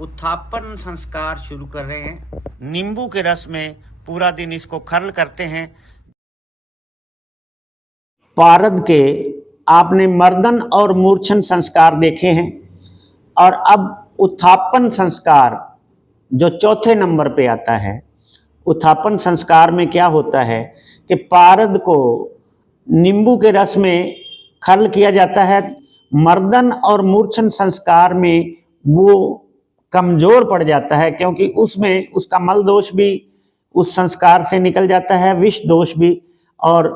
उत्थापन संस्कार शुरू कर रहे हैं। नींबू के रस में पूरा दिन इसको खर्ल करते हैं। पारद के आपने मर्दन और मूर्छन संस्कार देखे हैं, और अब उत्थापन संस्कार जो चौथे नंबर पे आता है। उत्थापन संस्कार में क्या होता है कि पारद को नींबू के रस में खर्ल किया जाता है। मर्दन और मूर्छन संस्कार में वो कमजोर पड़ जाता है, क्योंकि उसमें उसका मल दोष भी उस संस्कार से निकल जाता है, विष दोष भी, और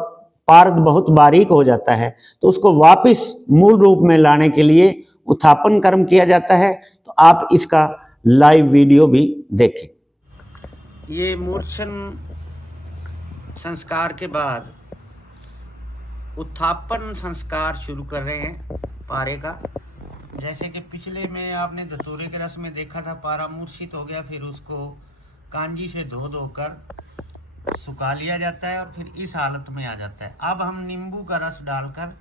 पारद बहुत बारीक हो जाता है। तो उसको वापस मूल रूप में लाने के लिए उत्थापन कर्म किया जाता है। तो आप इसका लाइव वीडियो भी देखें। ये मूर्छन संस्कार के बाद उत्थापन संस्कार शुरू कर रहे हैं पारे का। जैसे कि पिछले में आपने धतूरे के रस में देखा था, पारा मूर्छित हो गया, फिर उसको कांजी से धो धोकर सुखा लिया जाता है और फिर इस हालत में आ जाता है। अब हम नींबू का रस डालकर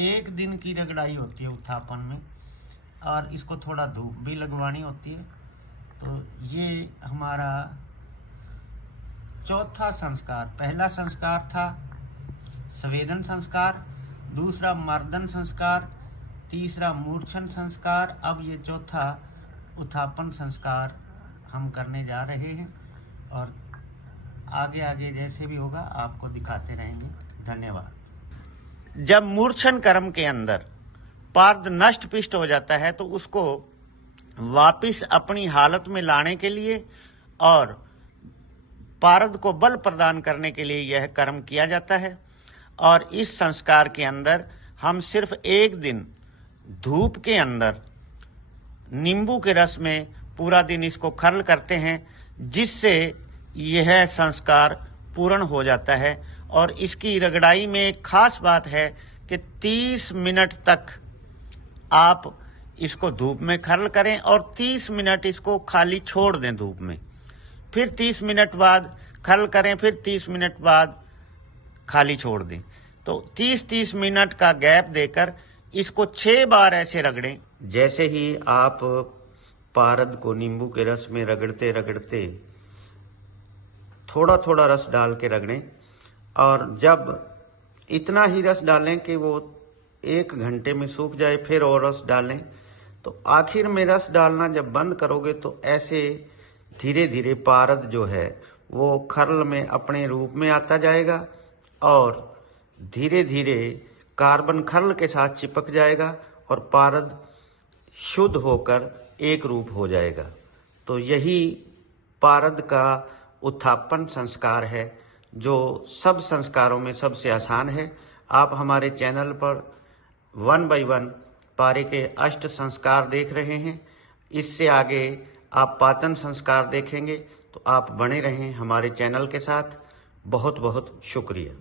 1 दिन की रगड़ाई होती है उत्थापन में, और इसको थोड़ा धूप भी लगवानी होती है। तो ये हमारा चौथा संस्कार। पहला संस्कार था संवेदन संस्कार, दूसरा मर्दन संस्कार, तीसरा मूर्छन संस्कार, अब ये चौथा उत्थापन संस्कार हम करने जा रहे हैं, और आगे आगे जैसे भी होगा आपको दिखाते रहेंगे। धन्यवाद। जब मूर्छन कर्म के अंदर पारद नष्ट पिष्ट हो जाता है तो उसको वापिस अपनी हालत में लाने के लिए और पारद को बल प्रदान करने के लिए यह कर्म किया जाता है। और इस संस्कार के अंदर हम सिर्फ 1 दिन धूप के अंदर नींबू के रस में पूरा दिन इसको खर्ल करते हैं, जिससे यह संस्कार पूर्ण हो जाता है। और इसकी रगड़ाई में एक खास बात है कि 30 मिनट तक आप इसको धूप में खर्ल करें और 30 मिनट इसको खाली छोड़ दें धूप में, फिर 30 मिनट बाद खर्ल करें, फिर 30 मिनट बाद खाली छोड़ दें। तो 30-30 मिनट का गैप देकर इसको 6 बार ऐसे रगड़ें। जैसे ही आप पारद को नींबू के रस में रगड़ते रगड़ते थोड़ा थोड़ा रस डाल के रगड़ें, और जब इतना ही रस डालें कि वो 1 घंटे में सूख जाए, फिर और रस डालें। तो आखिर में रस डालना जब बंद करोगे तो ऐसे धीरे धीरे पारद जो है वो खर्ल में अपने रूप में आता जाएगा, और धीरे धीरे कार्बन खर्ल के साथ चिपक जाएगा और पारद शुद्ध होकर एक रूप हो जाएगा। तो यही पारद का उत्थापन संस्कार है, जो सब संस्कारों में सबसे आसान है। आप हमारे चैनल पर 1 बाय 1 पारे के अष्ट संस्कार देख रहे हैं। इससे आगे आप पातन संस्कार देखेंगे। तो आप बने रहें हमारे चैनल के साथ। बहुत बहुत शुक्रिया।